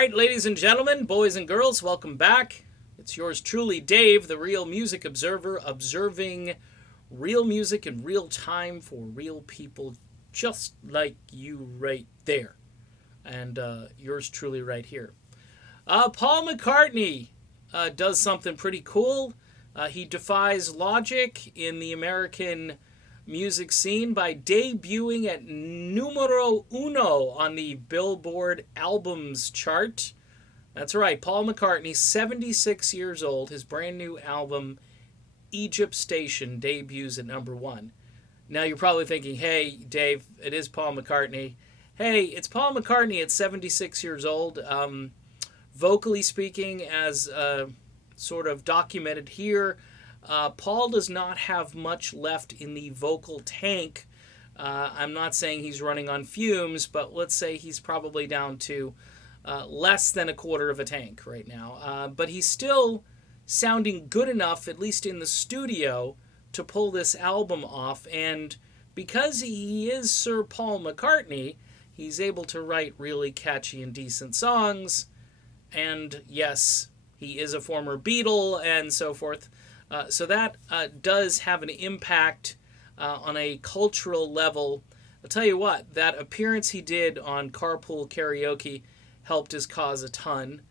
right, ladies and gentlemen, boys and girls, welcome back. It's yours truly, Dave, the Real Music Observer, observing real music in real time for real people just like you right there. And yours truly right here. Paul McCartney does something pretty cool. He defies logic in the American music scene by debuting at numero uno on the Billboard Albums chart. That's right, Paul McCartney, 76 years old. His brand new album, Egypt Station, debuts at number one. Now you're probably thinking, hey, Dave, it is Paul McCartney. Hey, it's Paul McCartney at 76 years old. Vocally speaking, as sort of documented here, Paul does not have much left in the vocal tank. I'm not saying he's running on fumes, but let's say he's probably down to less than a quarter of a tank right now. But he's still sounding good enough, at least in the studio, to pull this album off. And because he is Sir Paul McCartney, he's able to write really catchy and decent songs. And yes, he is a former Beatle and so forth. So that does have an impact on a cultural level. I'll tell you what, that appearance he did on Carpool Karaoke helped his cause a ton.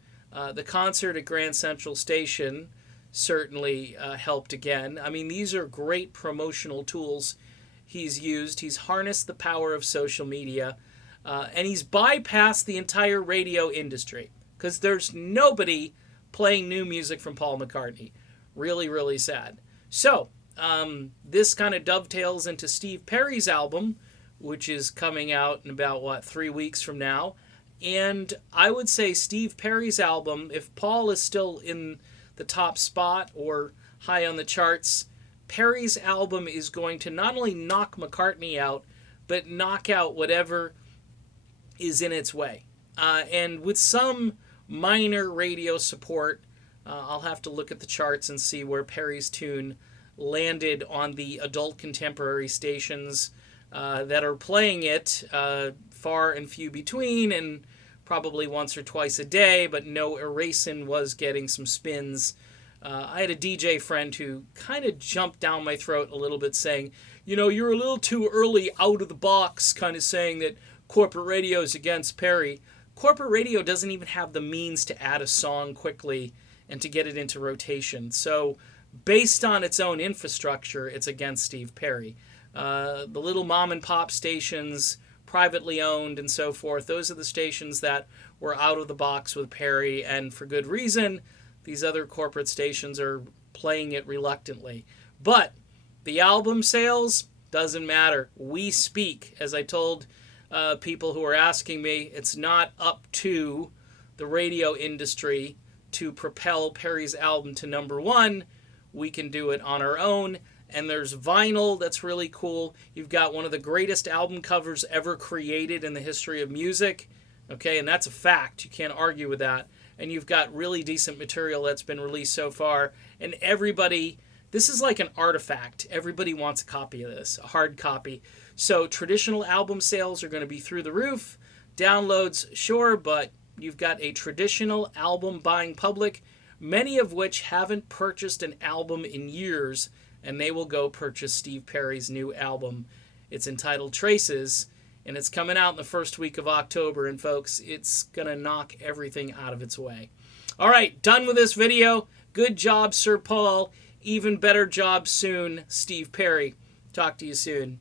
The concert at Grand Central Station certainly helped again. I mean, these are great promotional tools he's used. He's harnessed the power of social media, and he's bypassed the entire radio industry, because there's nobody playing new music from Paul McCartney. Really, really sad. So, this kind of dovetails into Steve Perry's album, which is coming out in about, 3 weeks from now. And I would say Steve Perry's album, if Paul is still in the top spot or high on the charts, Perry's album is going to not only knock McCartney out, but knock out whatever is in its way. And with some minor radio support, I'll have to look at the charts and see where Perry's tune landed on the adult contemporary stations that are playing it, far and few between, and probably once or twice a day, but No Erasing was getting some spins. I had a DJ friend who kind of jumped down my throat a little bit saying, you're a little too early out of the box, kind of saying that corporate radio is against Perry. Corporate radio doesn't even have the means to add a song quickly and to get it into rotation. So based on its own infrastructure, it's against Steve Perry. The little mom and pop stations, privately owned and so forth, those are the stations that were out of the box with Perry, and for good reason. These other corporate stations are playing it reluctantly. But the album sales, doesn't matter. We speak. As I told people who are asking me, it's not up to the radio industry to propel Perry's album to number one. We can do it on our own. And there's vinyl that's really cool. You've got one of the greatest album covers ever created in the history of music. Okay, and that's a fact. You can't argue with that. And you've got really decent material that's been released so far. And everybody, this is like an artifact. Everybody wants a copy of this, a hard copy. So traditional album sales are going to be through the roof. Downloads, sure, but you've got a traditional album buying public, many of which haven't purchased an album in years, and they will go purchase Steve Perry's new album. It's entitled Traces, and it's coming out in the first week of October, and folks, it's going to knock everything out of its way. All right, done with this video. Good job, Sir Paul. Even better job soon, Steve Perry. Talk to you soon.